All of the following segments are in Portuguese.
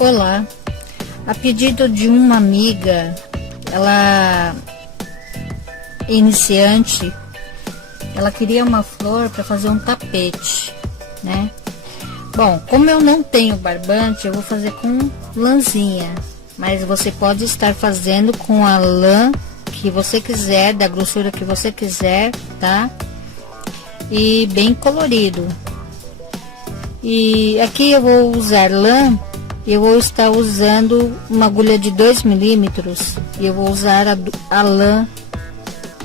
Olá, a pedido de uma amiga, ela é iniciante, ela queria uma flor para fazer um tapete, né? Bom, como eu não tenho barbante, eu vou fazer com lãzinha, mas você pode estar fazendo com a lã que você quiser, da grossura que você quiser, tá? E bem colorido. E aqui eu vou usar lã. Eu vou estar usando uma agulha de 2 milímetros e eu vou usar a lã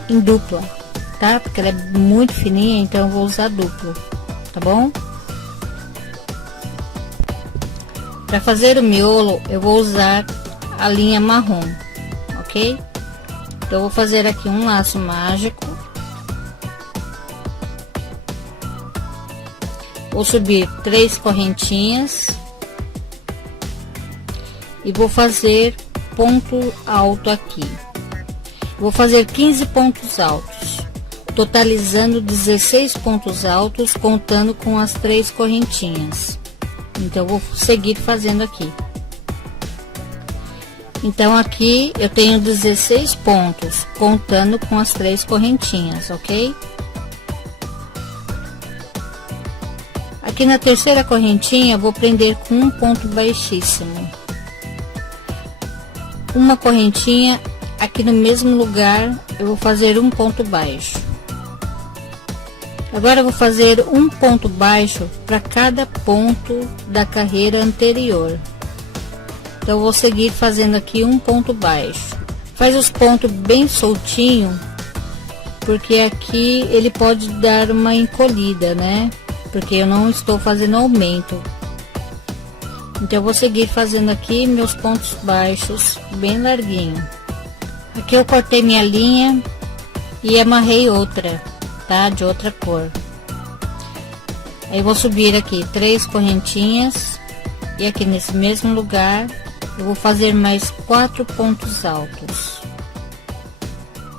em dupla, tá? Porque ela é muito fininha, então eu vou usar duplo, tá bom? Para fazer o miolo, eu vou usar a linha marrom, ok? Então eu vou fazer aqui um laço mágico. Vou subir 3 correntinhas. E vou fazer ponto alto aqui. Vou fazer 15 pontos altos, totalizando 16 pontos altos, contando com as 3 correntinhas. Então vou seguir fazendo aqui. Então aqui eu tenho 16 pontos, contando com as 3 correntinhas, ok? Aqui na terceira correntinha eu vou prender com um ponto baixíssimo. Uma correntinha aqui no mesmo lugar, eu vou fazer um ponto baixo. Agora eu vou fazer um ponto baixo para cada ponto da carreira anterior. Então eu vou seguir fazendo aqui um ponto baixo. Faz os pontos bem soltinho, porque aqui ele pode dar uma encolhida, né? Porque eu não estou fazendo aumento. Então eu vou seguir fazendo aqui meus pontos baixos bem larguinho. Aqui eu cortei minha linha e amarrei outra, tá? De outra cor. Aí eu vou subir aqui 3 correntinhas e aqui nesse mesmo lugar eu vou fazer mais 4 pontos altos.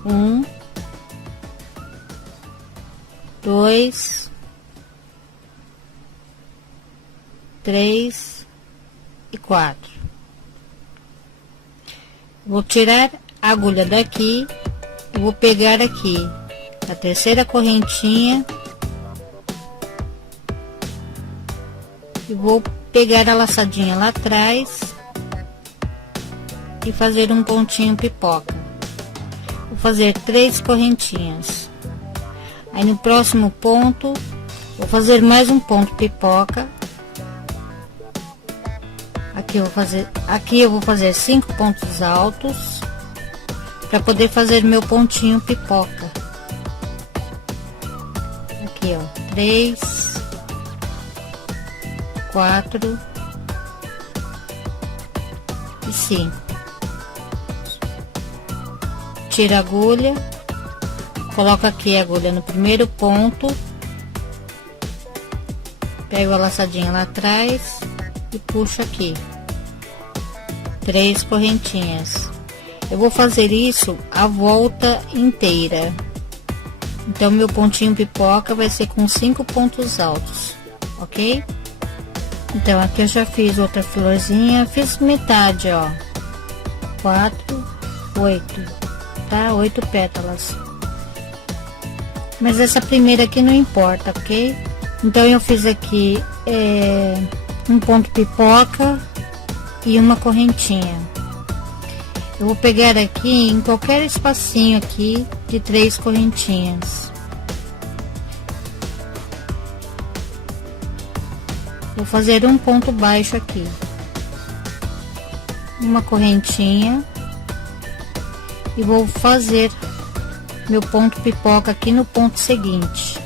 1, 2, 3 e 4. Vou tirar a agulha daqui, vou pegar aqui a terceira correntinha e vou pegar a laçadinha lá atrás e fazer um pontinho pipoca. Vou fazer 3 correntinhas. Aí no próximo ponto vou fazer mais um ponto pipoca. Aqui eu vou fazer 5 pontos altos para poder fazer meu pontinho pipoca. Aqui ó, 3, 4 e 5. Tira a agulha, coloco aqui a agulha no primeiro ponto, pego a laçadinha lá atrás e puxo aqui 3 correntinhas. Eu vou fazer isso a volta inteira. Então meu pontinho pipoca vai ser com 5 pontos altos, ok? Então aqui eu já fiz outra florzinha, fiz metade, ó, 4, 8, tá? 8 pétalas. Mas essa primeira aqui não importa, ok? Então eu fiz aqui um ponto pipoca e uma correntinha. Eu vou pegar aqui em qualquer espacinho aqui de 3 correntinhas. Vou fazer um ponto baixo aqui, uma correntinha e vou fazer meu ponto pipoca aqui no ponto seguinte.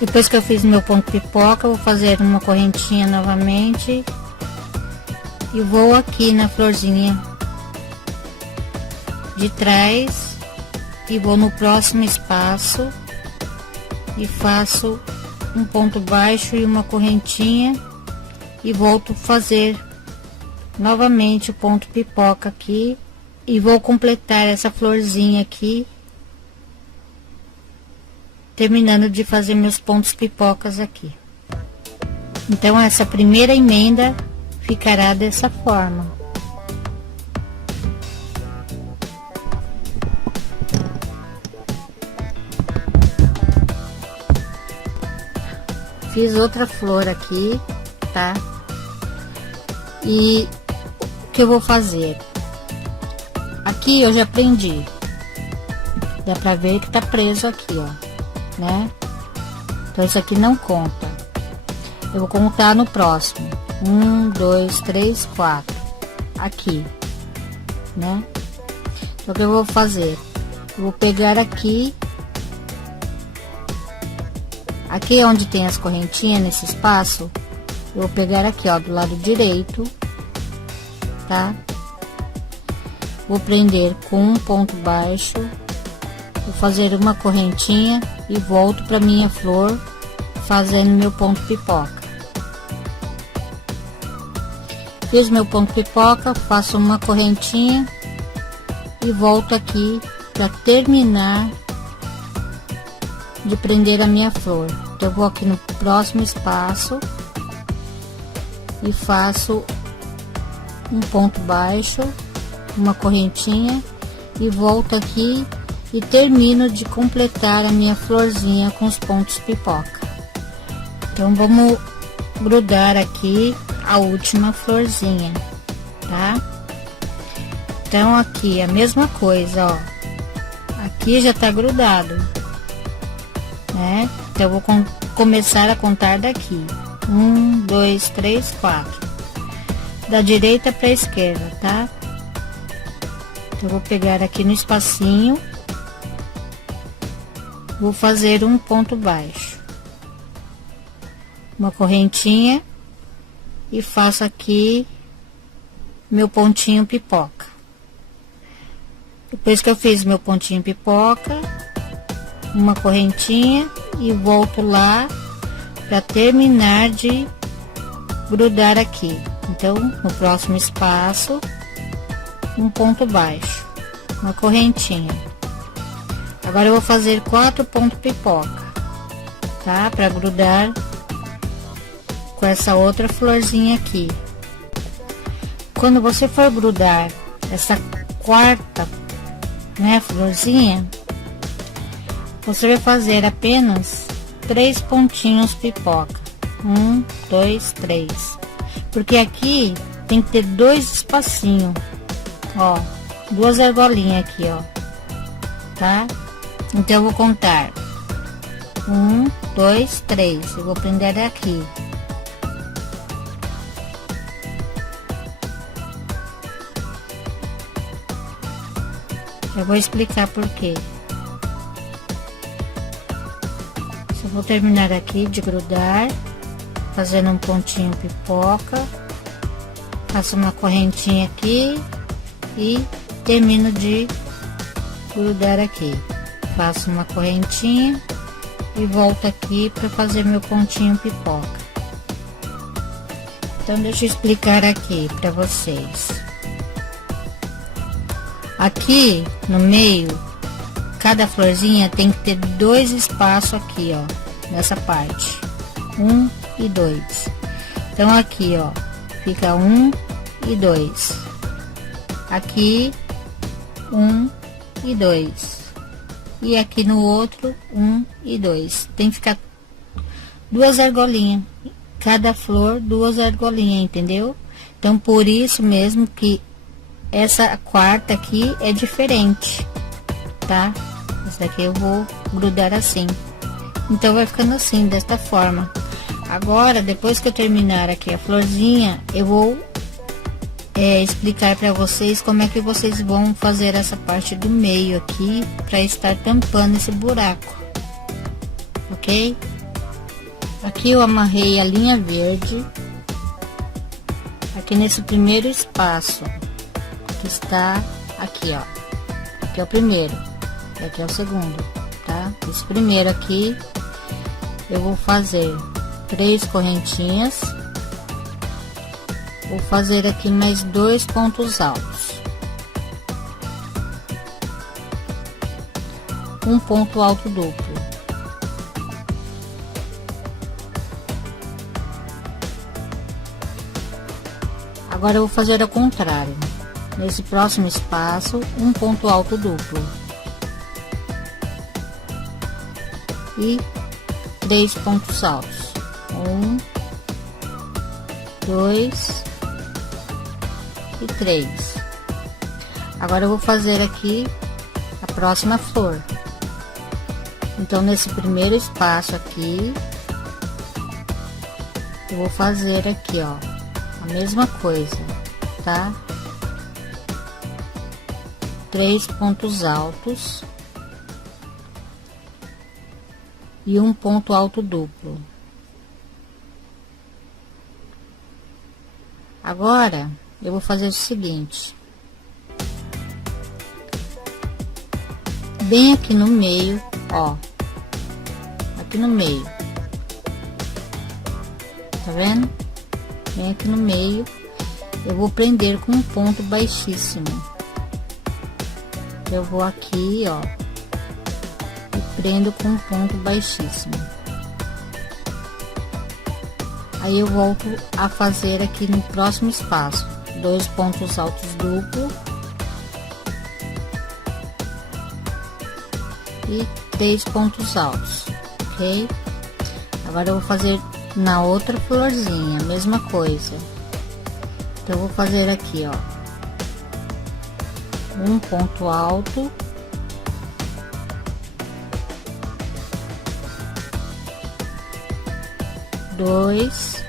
Depois que eu fiz meu ponto pipoca, eu vou fazer uma correntinha novamente e vou aqui na florzinha de trás e vou no próximo espaço e faço um ponto baixo e uma correntinha e volto a fazer novamente o ponto pipoca aqui e vou completar essa florzinha aqui, terminando de fazer meus pontos pipocas aqui. Então essa primeira emenda ficará dessa forma. Fiz outra flor aqui, tá? E o que eu vou fazer? Aqui eu já prendi. Dá pra ver que tá preso aqui, ó, né? Então isso aqui não conta. Eu vou contar no próximo. 1, 2, 3, 4. Aqui, né? Então o que eu vou fazer? Eu vou pegar aqui. Aqui onde tem as correntinhas, nesse espaço, eu vou pegar aqui, ó, do lado direito, tá? Vou prender com um ponto baixo, vou fazer uma correntinha e volto para minha flor, fazendo meu ponto pipoca. Fiz meu ponto pipoca, faço uma correntinha e volto aqui para terminar de prender a minha flor. Então eu vou aqui no próximo espaço e faço um ponto baixo, uma correntinha e volto aqui e termino de completar a minha florzinha com os pontos pipoca. Então vamos grudar aqui a última florzinha, tá? Então aqui a mesma coisa, ó, aqui já tá grudado, né? Então eu vou começar a contar daqui. 1, 2, 3, 4. Da direita para a esquerda, tá? Então eu vou pegar aqui no espacinho, vou fazer um ponto baixo, uma correntinha e faço aqui meu pontinho pipoca. Depois que eu fiz meu pontinho pipoca, uma correntinha e volto lá para terminar de grudar aqui. Então no próximo espaço, um ponto baixo, uma correntinha. Agora eu vou fazer 4 pontos pipoca, tá? Para grudar com essa outra florzinha aqui. Quando você for grudar essa quarta, né, florzinha, você vai fazer apenas 3 pontinhos pipoca. 1, 2, 3. Porque aqui tem que ter 2 espacinhos, ó, 2 argolinhas aqui, ó, tá? Então eu vou contar 1, 2, 3. Eu vou prender aqui. Eu vou explicar por quê. Só vou terminar aqui de grudar, fazendo um pontinho pipoca, faço uma correntinha aqui e termino de grudar aqui. Faço uma correntinha e volto aqui para fazer meu pontinho pipoca. Então deixa eu explicar aqui para vocês. Aqui no meio, cada florzinha tem que ter 2 espaços aqui, ó, nessa parte, 1 e 2. Então aqui, ó, fica 1 e 2. Aqui 1 e 2. E aqui no outro 1 e 2. Tem que ficar 2 argolinhas. Cada flor 2 argolinhas, entendeu? Então por isso mesmo que essa quarta aqui é diferente, tá? Essa daqui eu vou grudar assim. Então vai ficando assim, desta forma. Agora, depois que eu terminar aqui a florzinha, eu vou explicar para vocês como é que vocês vão fazer essa parte do meio aqui para estar tampando esse buraco, ok? Aqui eu amarrei a linha verde aqui nesse primeiro espaço que está aqui, ó. Aqui é o primeiro, aqui é o segundo, tá? Esse primeiro aqui eu vou fazer 3 correntinhas, vou fazer aqui mais 2 pontos altos, um ponto alto duplo, Agora eu vou fazer ao contrário. Nesse próximo espaço, um ponto alto duplo e 3 pontos altos. 1, 2 e 3. Agora eu vou fazer aqui a próxima flor. Então, nesse primeiro espaço aqui, eu vou fazer aqui, ó, a mesma coisa, tá? 3 pontos altos e um ponto alto duplo. Agora eu vou fazer o seguinte: bem aqui no meio, ó, aqui no meio, tá vendo? Bem aqui no meio, eu vou prender com um ponto baixíssimo. Eu vou aqui, ó, e prendo com um ponto baixíssimo. Aí eu volto a fazer aqui no próximo espaço 2 pontos altos duplo e 3 pontos altos, ok? Agora eu vou fazer na outra florzinha a mesma coisa. Então eu vou fazer aqui, ó, um ponto alto, dois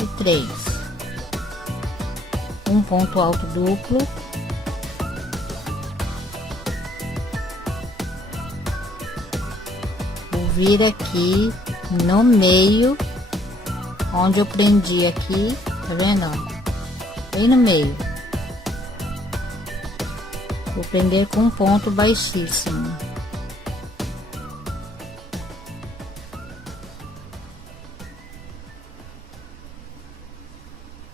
e 3, um ponto alto duplo, vou vir aqui no meio, onde eu prendi aqui, tá vendo, ó? Bem no meio, vou prender com um ponto baixíssimo.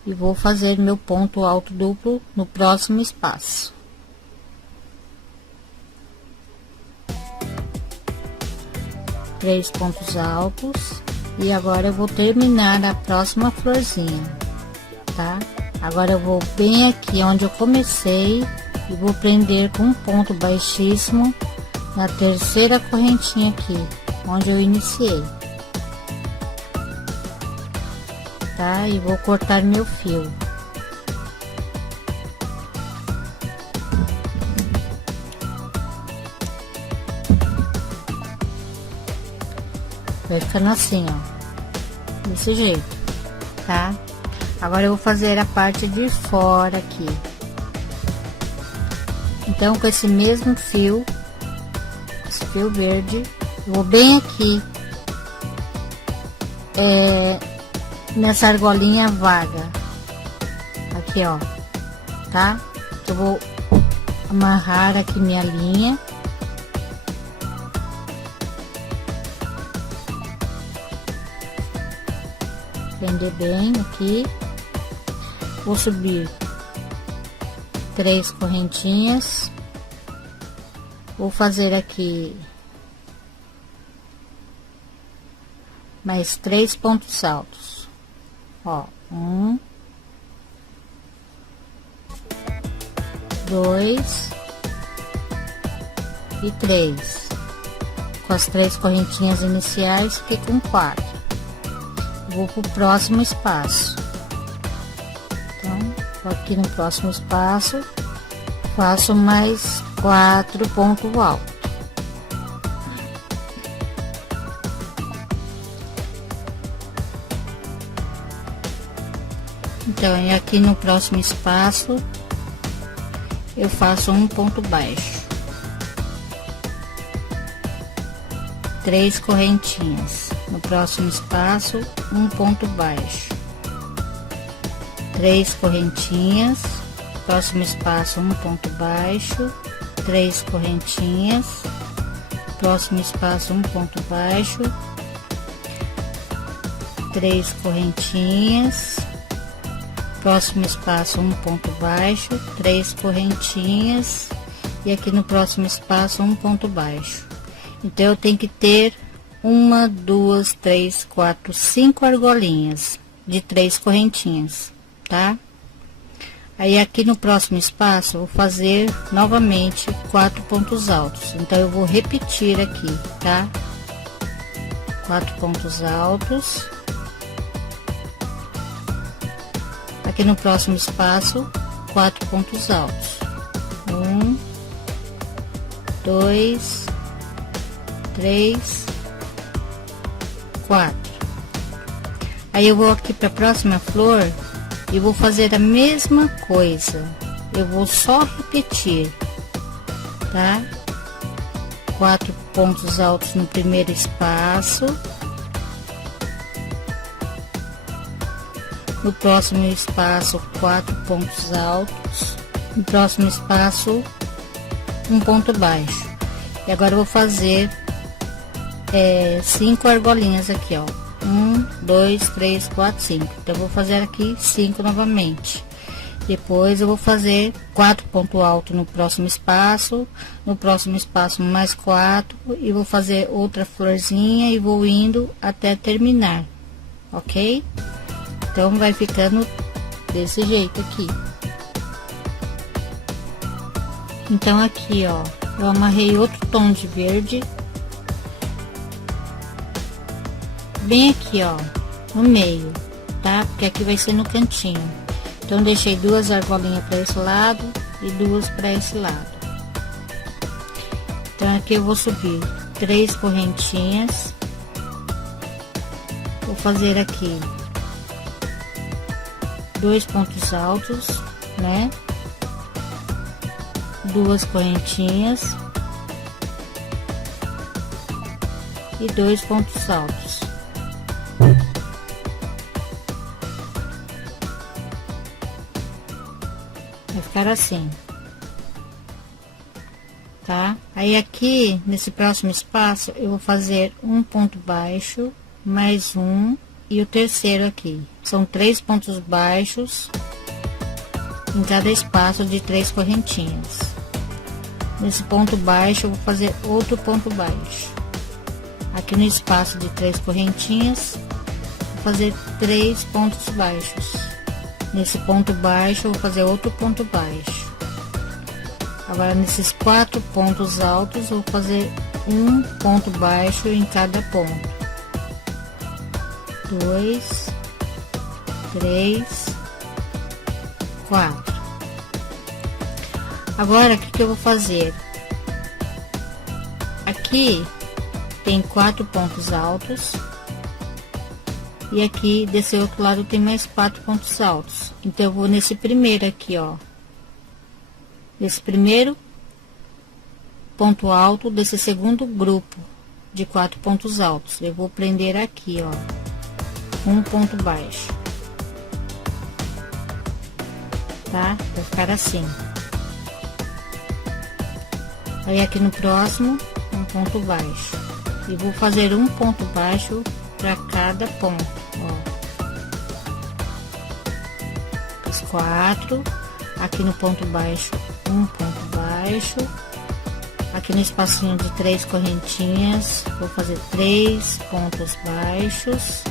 E vou fazer meu ponto alto duplo no próximo espaço. Três pontos altos. E agora eu vou terminar a próxima florzinha, tá? Agora eu vou bem aqui onde eu comecei e vou prender com um ponto baixíssimo na terceira correntinha aqui, onde eu iniciei. Tá? E vou cortar meu fio. Vai ficando assim, ó, desse jeito, tá? Agora eu vou fazer a parte de fora aqui. Então, com esse mesmo fio, esse fio verde, eu vou bem aqui, nessa argolinha vaga, aqui, ó, tá? Eu vou amarrar aqui minha linha. Prender bem aqui. Vou subir 3 correntinhas. Vou fazer aqui mais 3 pontos altos. Ó, 1, 2 e 3. Com as 3 correntinhas iniciais, fiquei com 4. Vou pro próximo espaço. Então, vou aqui no próximo espaço, faço mais 4 pontos altos. Então, e aqui no próximo espaço, eu faço um ponto baixo, 3 correntinhas. No próximo espaço, um ponto baixo, 3 correntinhas. Próximo espaço, um ponto baixo, 3 correntinhas. Próximo espaço, um ponto baixo, 3 correntinhas. Próximo espaço, um ponto baixo, 3 correntinhas. E aqui no próximo espaço, um ponto baixo. Então eu tenho que ter 1, 2, 3, 4, 5 argolinhas de 3 correntinhas, tá? Aí aqui no próximo espaço eu vou fazer novamente 4 pontos altos, então eu vou repetir aqui, tá? 4 pontos altos. Aqui no próximo espaço 4 pontos altos, 1, 2, 3, 4. Aí eu vou aqui para a próxima flor e vou fazer a mesma coisa, eu vou só repetir, tá? 4 pontos altos no primeiro espaço, no próximo espaço 4 pontos altos, no próximo espaço um ponto baixo. E agora eu vou fazer 5 argolinhas aqui, ó. 1, 2, 3, 4, 5. Então eu vou fazer aqui 5 novamente. Depois eu vou fazer 4 pontos altos no próximo espaço mais 4, e vou fazer outra florzinha e vou indo até terminar, ok? Então vai ficando desse jeito aqui. Então aqui, ó, eu amarrei outro tom de verde bem aqui, ó, no meio, tá? Porque aqui vai ser no cantinho. Então deixei 2 argolinhas para esse lado e 2 para esse lado. Então aqui eu vou subir 3 correntinhas, vou fazer aqui 2 pontos altos, né? 2 correntinhas e 2 pontos altos. Vai ficar assim, tá? Aí aqui nesse próximo espaço eu vou fazer um ponto baixo mais um e o terceiro aqui. São 3 pontos baixos em cada espaço de 3 correntinhas. Nesse ponto baixo eu vou fazer outro ponto baixo. Aqui no espaço de 3 correntinhas vou fazer 3 pontos baixos. Nesse ponto baixo eu vou fazer outro ponto baixo. Agora nesses 4 pontos altos eu vou fazer um ponto baixo em cada ponto. 2, 3, 4. Agora o que eu vou fazer? Aqui tem 4 pontos altos. E aqui desse outro lado tem mais 4 pontos altos. Então eu vou nesse primeiro aqui, ó. Nesse primeiro ponto alto desse segundo grupo de 4 pontos altos. Eu vou prender aqui, ó, um ponto baixo. Tá? Vai ficar assim. Aí aqui no próximo, um ponto baixo. E vou fazer um ponto baixo para cada ponto, ó. Fiz 4, aqui no ponto baixo um ponto baixo, aqui no espacinho de 3 correntinhas vou fazer 3 pontos baixos,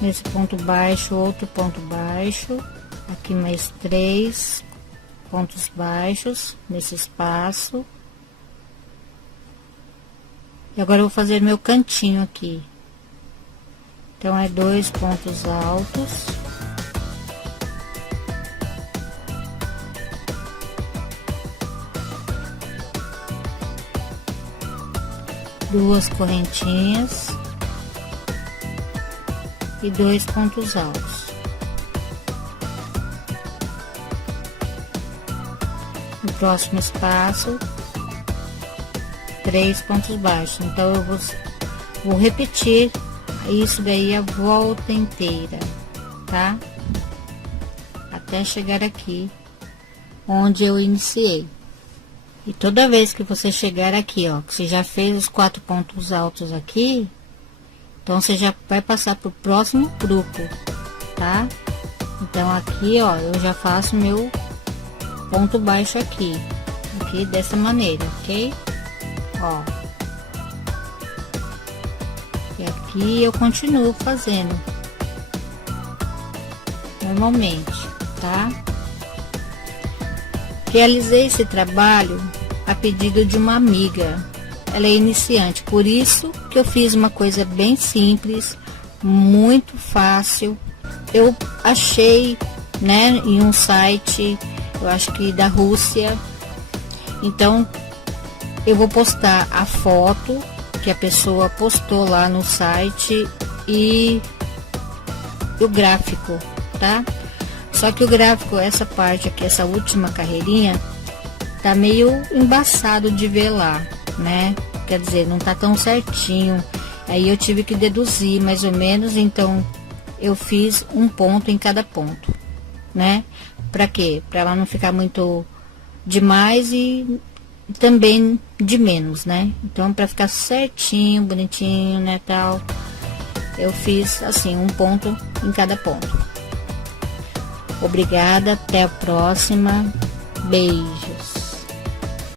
nesse ponto baixo outro ponto baixo, aqui mais 3 pontos baixos nesse espaço. E agora eu vou fazer meu cantinho aqui. Então é 2 pontos altos, duas correntinhas e 2 pontos altos. No próximo espaço 3 pontos baixos. Então eu vou repetir isso daí a volta inteira, tá? Até chegar aqui onde eu iniciei. E toda vez que você chegar aqui, ó, que você já fez os 4 pontos altos aqui, então você já vai passar pro próximo grupo, tá? Então aqui, ó, eu já faço meu ponto baixo aqui dessa maneira, ok? Ó, e aqui aqui e eu continuo fazendo normalmente, tá? Realizei esse trabalho a pedido de uma amiga. Ela é iniciante, por isso que eu fiz uma coisa bem simples, muito fácil. Eu achei, né, em um site, eu acho que da Rússia. Então eu vou postar a foto que a pessoa postou lá no site e o gráfico, tá? Só que o gráfico, essa parte aqui, essa última carreirinha, tá meio embaçado de ver lá, né? Quer dizer, não tá tão certinho. Aí eu tive que deduzir mais ou menos, então eu fiz um ponto em cada ponto, né? Pra quê? Pra ela não ficar muito demais e também de menos, né? Então, pra ficar certinho, bonitinho, né, tal, eu fiz assim, um ponto em cada ponto. Obrigada, até a próxima. Beijos.